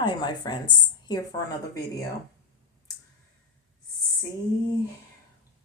Hi my friends, here for another video. See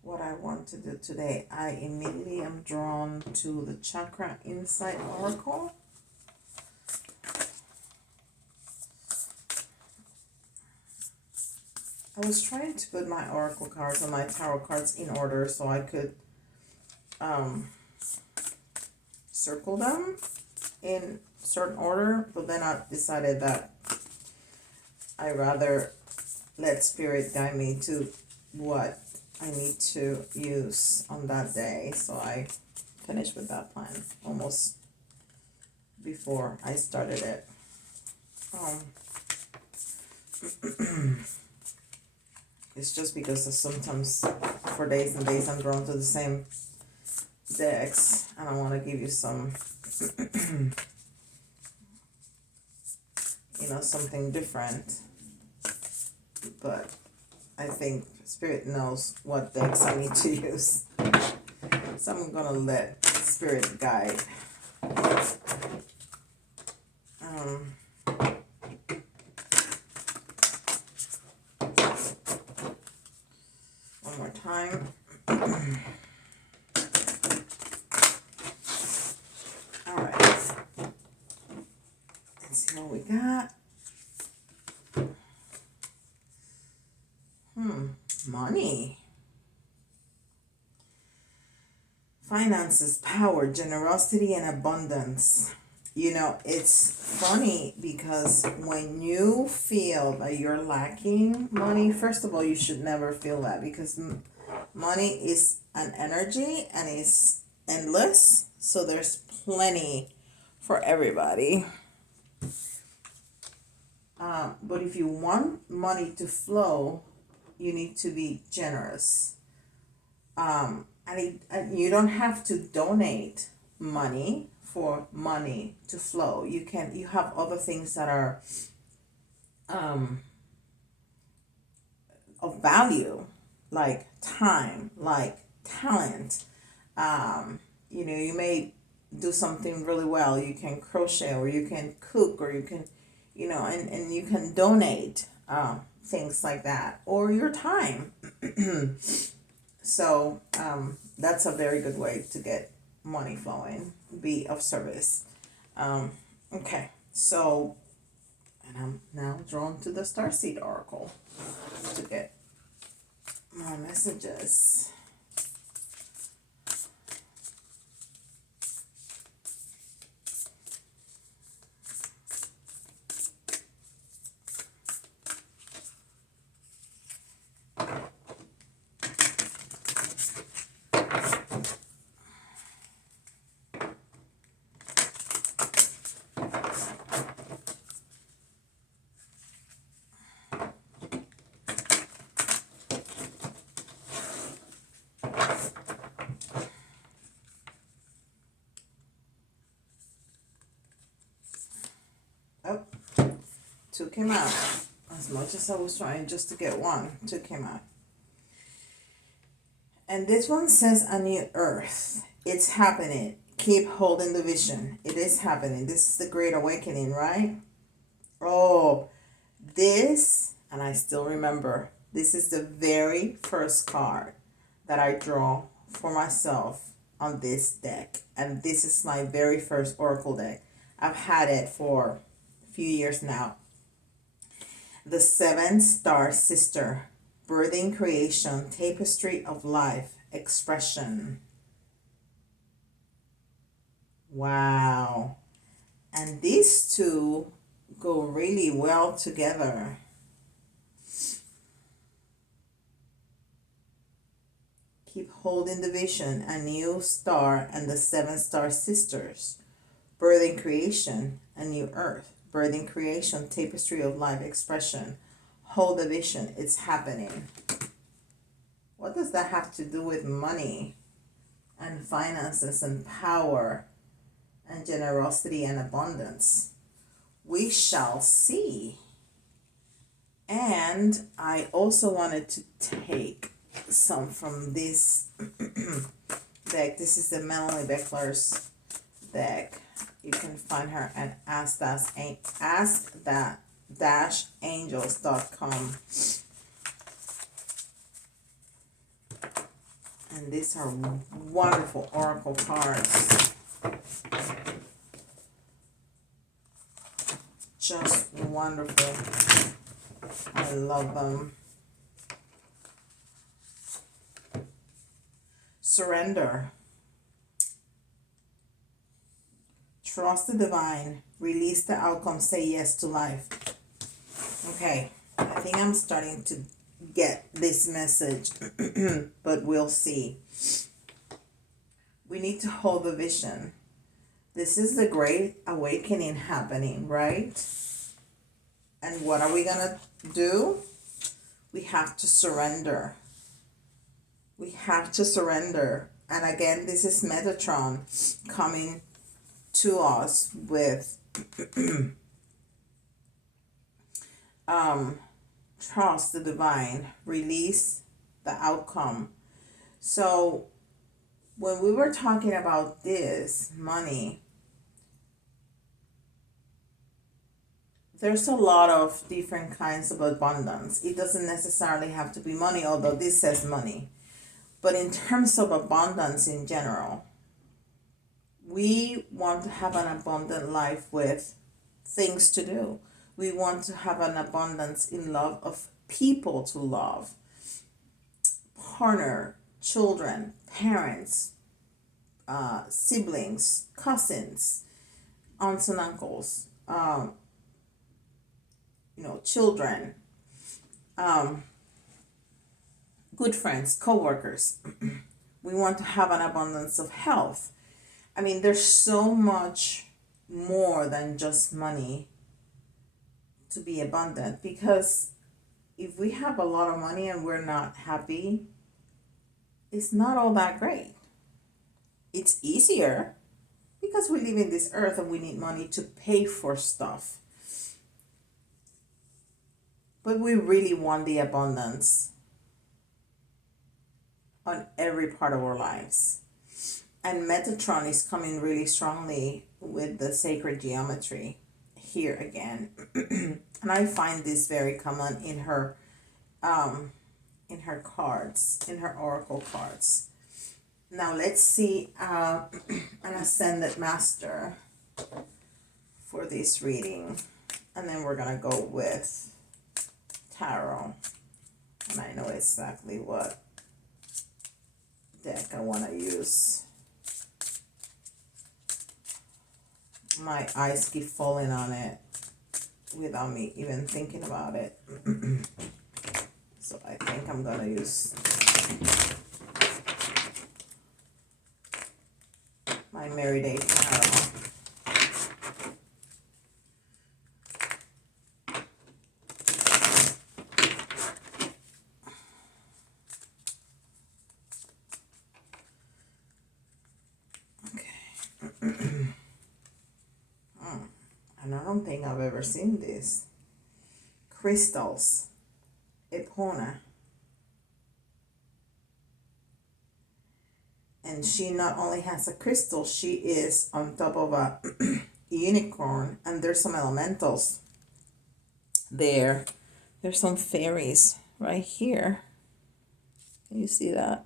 what I want to do today. I immediately am drawn to the Chakra Insight Oracle. I was trying to put my oracle cards and my tarot cards in order so I could circle them in certain order, but then I decided that I rather let spirit guide me to what I need to use on that day. So I finished with that plan almost before I started it. It's just because sometimes for days and days I'm drawn to the same decks and I want to give you some something different, but I think spirit knows what decks I need to use, so I'm gonna let spirit guide. One more time. All right, let's see what we got. Money, finances, power, generosity, and abundance. It's funny because when you feel that you're lacking money, first of all, you should never feel that, because money is an energy and it's endless. So there's plenty for everybody. But if you want money to flow, you need to be generous. And you don't have to donate money for money to flow. You have other things that are of value, like time, like talent. You may do something really well. You can crochet, or you can cook, or you can, and you can donate things like that, or your time. So that's a very good way to get money flowing, be of service. Okay, so, and I'm now drawn to the Starseed Oracle to get more messages. Oh, two came out. As much as I was trying just to get one, two came out. And this one says a new earth. It's happening. Keep holding the vision. It is happening. This is the Great Awakening, right? Oh, this, and I still remember, this is the very first card that I draw for myself on this deck. And this is my very first Oracle deck. I've had it for a few years now. The Seven Star Sister, Birthing Creation, Tapestry of Life, Expression. Wow. And these two go really well together. Keep holding the vision, a new star, and the Seven Star Sisters. Birthing Creation, a new earth. Birthing Creation, Tapestry of Life, Expression. Hold the vision, it's happening. What does that have to do with money and finances and power and generosity and abundance? We shall see. And I also wanted to take some from this deck. This is the Melanie Beckler's deck. You can find her and Ask That angels.com. And these are wonderful oracle cards. Just wonderful. I love them. Surrender. Trust the divine. Release the outcome. Say yes to life. Okay. I think I'm starting to get this message, but we'll see. We need to hold the vision. This is the great awakening happening, right? And what are we going to do? We have to surrender. We have to surrender. And again, this is Metatron coming to us with trust the divine, release the outcome. So when we were talking about this money, there's a lot of different kinds of abundance. It doesn't necessarily have to be money, although this says money. But in terms of abundance in general, we want to have an abundant life with things to do. We want to have an abundance in love of people to love. Partner, children, parents, siblings, cousins, aunts and uncles, children, good friends, co-workers. We want to have an abundance of health. I mean, there's so much more than just money to be abundant, because if we have a lot of money and we're not happy, it's not all that great. It's easier because we live in this earth and we need money to pay for stuff. But we really want the abundance on every part of our lives. And Metatron is coming really strongly with the sacred geometry here again. And I find this very common in her cards, in her oracle cards. Now let's see an ascended master for this reading. And then we're going to go with tarot. And I know exactly what deck I want to use. My eyes keep falling on it without me even thinking about it. So I think I'm going to use my Mary-Day Tarot. And I don't think I've ever seen this. Crystals. Epona. And she not only has a crystal, she is on top of a unicorn. And there's some elementals there. There's some fairies right here. Can you see that?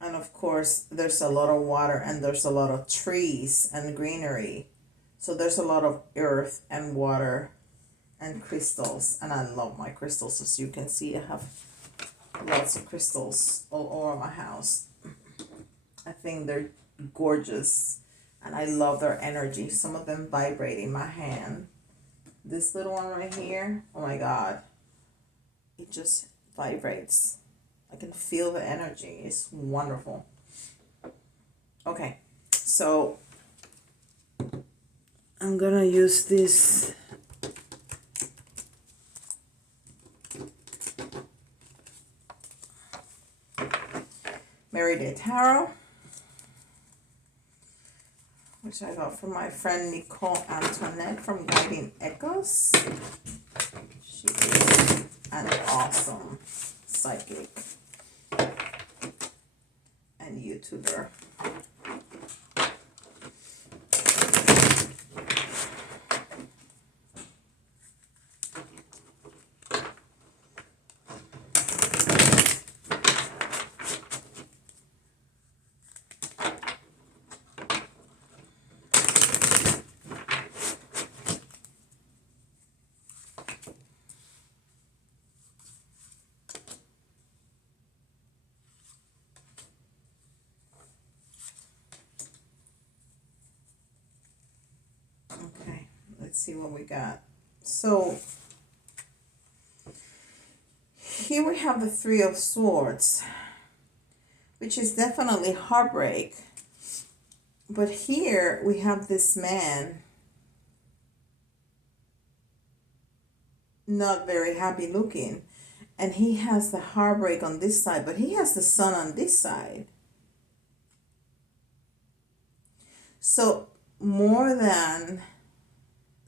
And of course, there's a lot of water and there's a lot of trees and greenery. So there's a lot of earth and water and crystals. And I love my crystals. As you can see, I have lots of crystals all over my house. I think they're gorgeous. And I love their energy. Some of them vibrate in my hand. This little one right here, oh my God. It just vibrates. I can feel the energy. It's wonderful. Okay, so I'm gonna use this Mary-Day Tarot, which I got from my friend Nicole Antoinette from Guiding Echoes. She is an awesome psychic and YouTuber. Let's see what we got. So here we have the Three of Swords, which is definitely heartbreak. But here we have this man not very happy looking. And he has the heartbreak on this side, but he has the sun on this side. So more than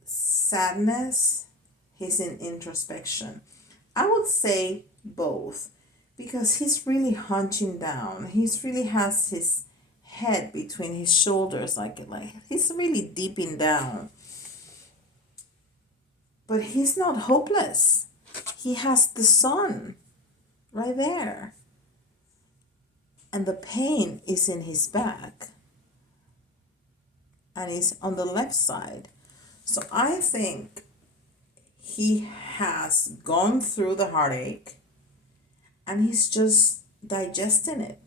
sadness, he's in introspection. I would say both, because he's really hunching down. He's really has his head between his shoulders, like he's really deeping down. But he's not hopeless. He has the sun right there. And the pain is in his back. And it's on the left side. So I think he has gone through the heartache and he's just digesting it.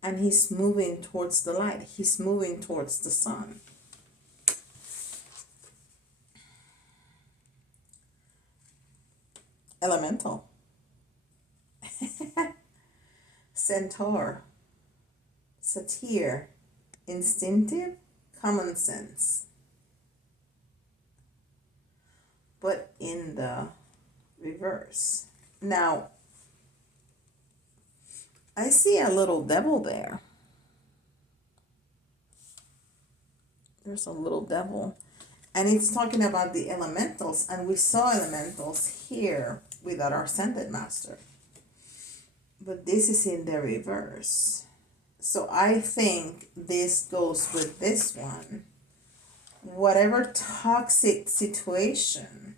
And he's moving towards the light. He's moving towards the sun. Elemental. Centaur. Satyr. Instinctive. Common sense. But in the reverse. Now, I see a little devil there. There's a little devil. And it's talking about the elementals. And we saw elementals here without our ascended master. But this is in the reverse. So I think this goes with this one. Whatever toxic situation,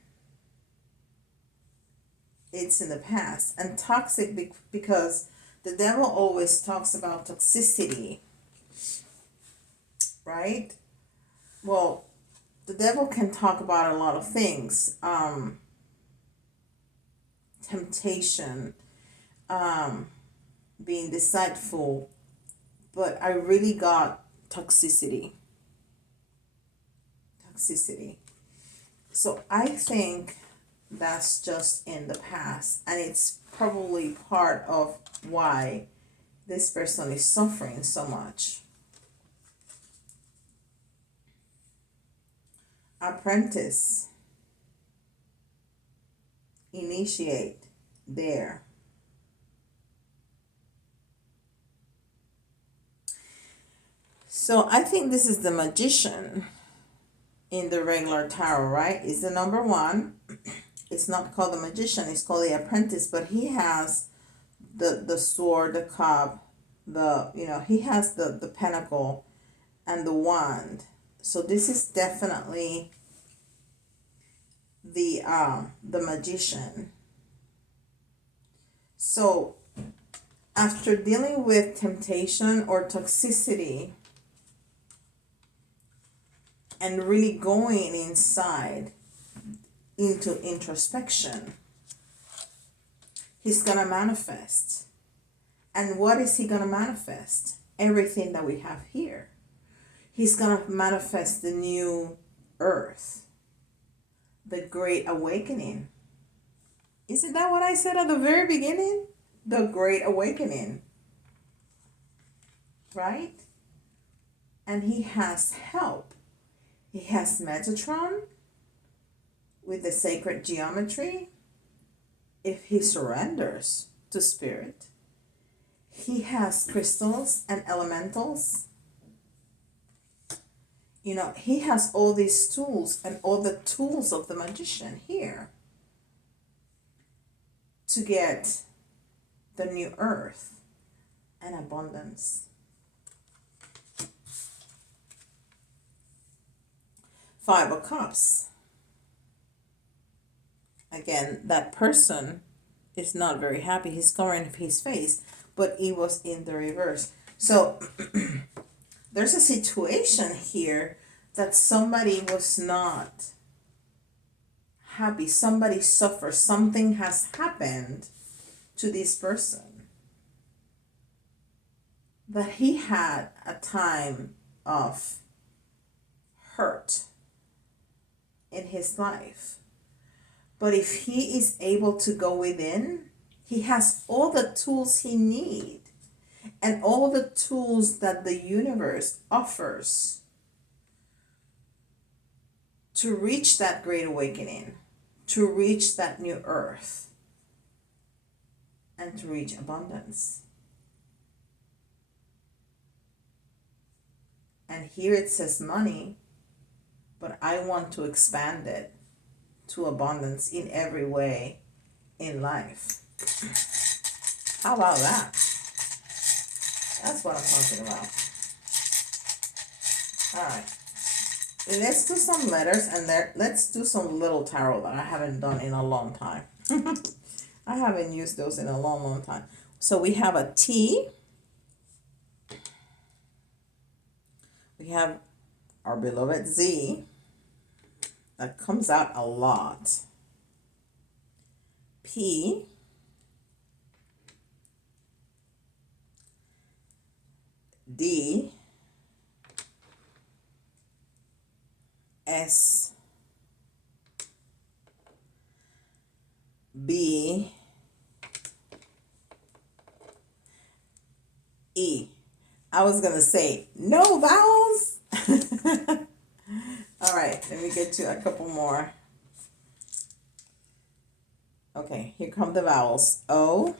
it's in the past. And toxic because the devil always talks about toxicity, right? Well, the devil can talk about a lot of things. Temptation, being deceitful, but I really got toxicity. So I think that's just in the past, and it's probably part of why this person is suffering so much. Apprentice. Initiate. There. So I think this is the Magician in the regular tarot, right? It's the number one. It's not called the Magician, it's called the Apprentice, but he has the sword, the cup, he has the pentacle and the wand. So this is definitely the Magician. So after dealing with temptation or toxicity and really going inside into introspection, he's going to manifest. And what is he going to manifest? Everything that we have here. He's going to manifest the new earth, the great awakening. Isn't that what I said at the very beginning? The great awakening. Right? And he has help. He has Metatron with the sacred geometry. If he surrenders to spirit, he has crystals and elementals. He has all these tools and all the tools of the Magician here to get the new earth and abundance. Five of Cups. Again, that person is not very happy. He's covering his face, but he was in the reverse. So there's a situation here that somebody was not happy. Somebody suffers. Something has happened to this person. That he had a time of hurt in his life. But if he is able to go within, he has all the tools he needs and all the tools that the universe offers to reach that great awakening, to reach that new earth, and to reach abundance. And here it says money, but I want to expand it to abundance in every way in life. How about that? That's what I'm talking about. All right. Let's do some letters and let's do some little tarot that I haven't done in a long time. I haven't used those in a long, long time. So we have a T. We have our beloved Z. That comes out a lot. P. D. S. B. E. I was going to say no vowels. All right, let me get you a couple more. Okay, here come the vowels. O,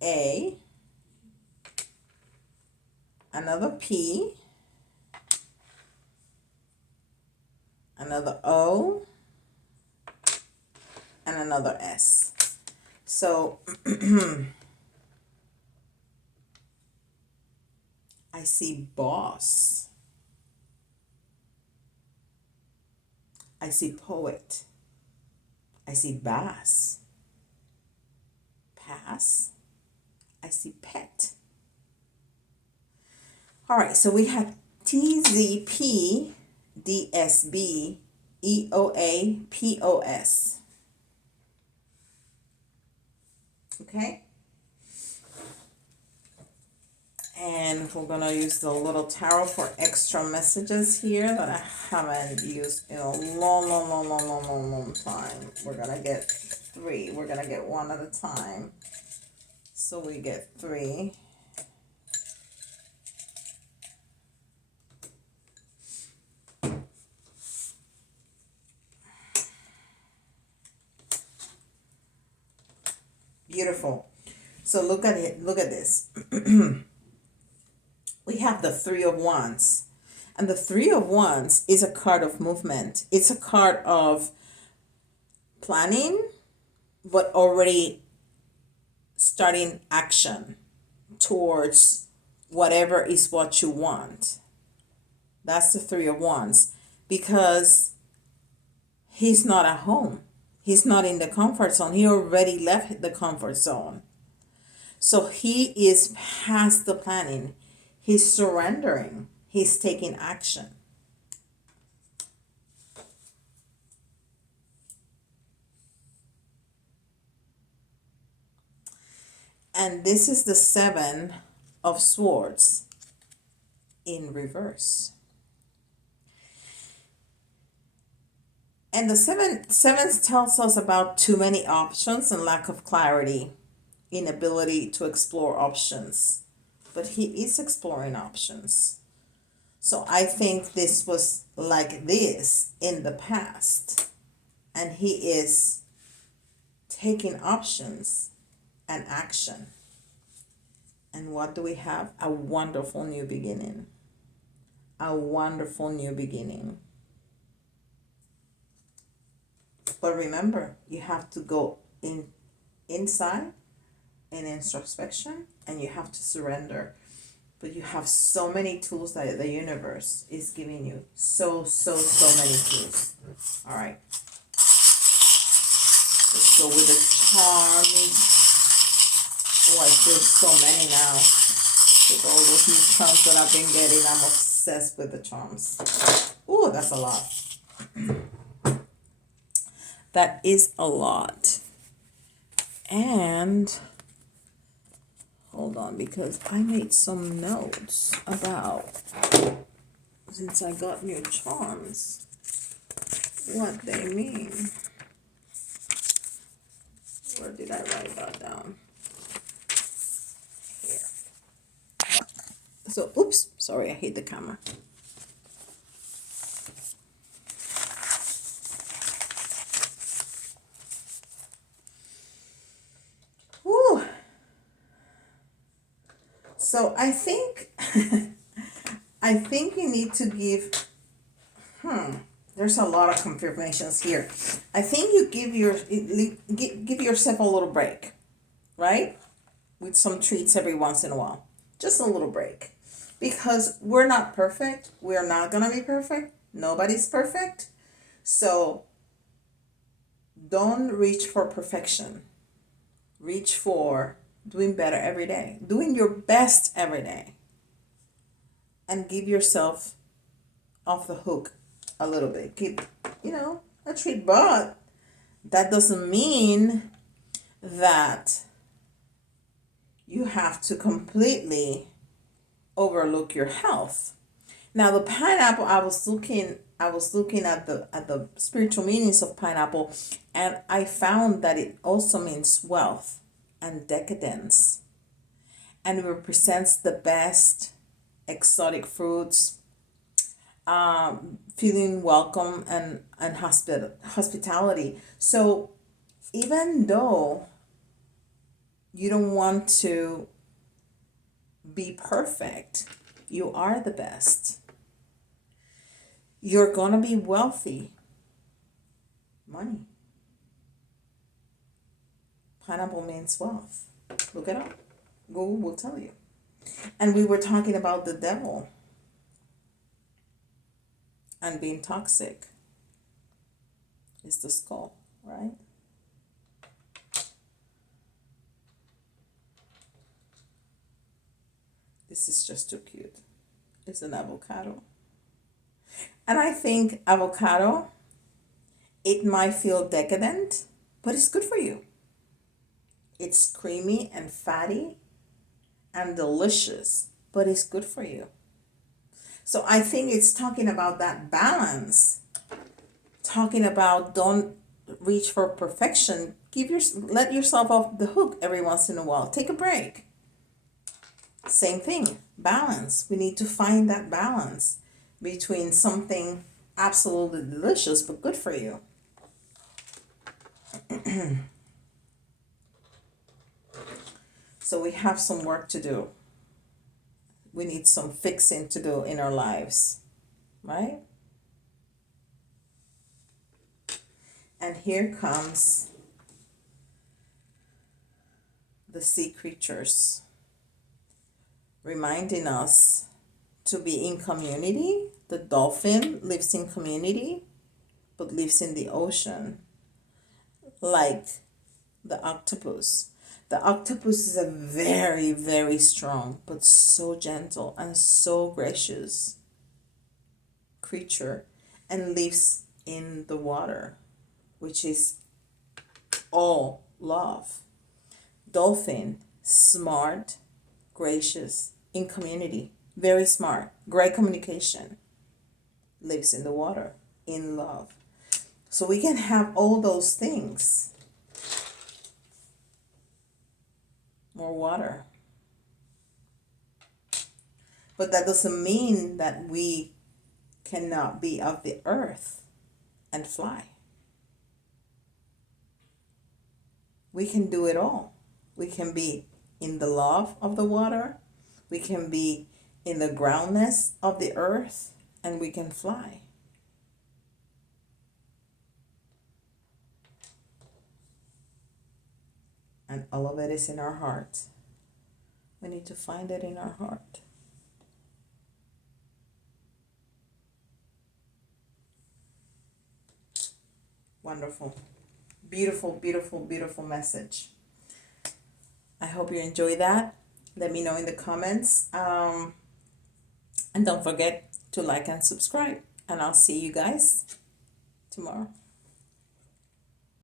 A, another P, another O, and another S. So I see boss. I see poet. I see bass. Pass. I see pet. All right, so we have TZP, DSB, EOA, POS. Okay? And we're going to use the little tarot for extra messages here that I haven't used in a long time. We're going to get 3. We're going to get 1 at a time. So we get 3. Beautiful. So look at it. Look at this. We have the 3 of Wands. And the 3 of Wands is a card of movement. It's a card of planning, but already starting action towards whatever is what you want. That's the 3 of Wands. Because he's not at home. He's not in the comfort zone. He already left the comfort zone. So he is past the planning. He's surrendering. He's taking action. And this is the 7 of Swords in reverse. And the seventh tells us about too many options and lack of clarity, inability to explore options. But he is exploring options. So I think this was like this in the past. And he is taking options and action. And what do we have? A wonderful new beginning. A wonderful new beginning. But remember, you have to go inside in introspection, and you have to surrender. But you have so many tools that the universe is giving you. So many tools. All right. Let's go with the charms. Oh, I feel so many now. With all those new charms that I've been getting, I'm obsessed with the charms. Oh, that's a lot. That is a lot. And hold on, because I made some notes about since I got new charms, what they mean. Where did I write that down? Here. So, oops, sorry, I hit the camera. Whew. So I think I think you need to give there's a lot of confirmations here. I think you give yourself a little break, right? With some treats every once in a while. Just a little break. Because we're not perfect. We're not going to be perfect. Nobody's perfect. So don't reach for perfection. Reach for doing better every day. Doing your best every day. And give yourself off the hook a little bit. Keep, a treat, but that doesn't mean that you have to completely overlook your health. Now the pineapple, I was looking at the spiritual meanings of pineapple, and I found that it also means wealth and decadence, and it represents the best exotic fruits, feeling welcome and hospitality. So even though you don't want to be perfect, you are the best. You're going to be wealthy. Money. Pineapple means wealth. Look it up. Google will tell you. And we were talking about the devil and being toxic. It's the skull, right? This is just too cute. It's an avocado. And I think avocado, it might feel decadent, but it's good for you. It's creamy and fatty and delicious, but it's good for you. So I think it's talking about that balance. Talking about don't reach for perfection. Let yourself off the hook every once in a while. Take a break. Same thing, balance. We need to find that balance between something absolutely delicious but good for you. So we have some work to do. We need some fixing to do in our lives, right? And here comes the sea creatures, reminding us to be in community. The dolphin lives in community, but lives in the ocean, like the octopus. The octopus is a very, very strong, but so gentle and so gracious creature, and lives in the water, which is all love. Dolphin, smart, gracious, in community, very smart, great communication, lives in the water, in love. So we can have all those things. More water. But that doesn't mean that we cannot be of the earth and fly. We can do it all. We can be in the love of the water. We can be in the groundness of the earth, and we can fly. And all of it is in our heart. We need to find it in our heart. Wonderful. Beautiful, beautiful, beautiful message. I hope you enjoy that. Let me know in the comments. And don't forget to like and subscribe. And I'll see you guys tomorrow.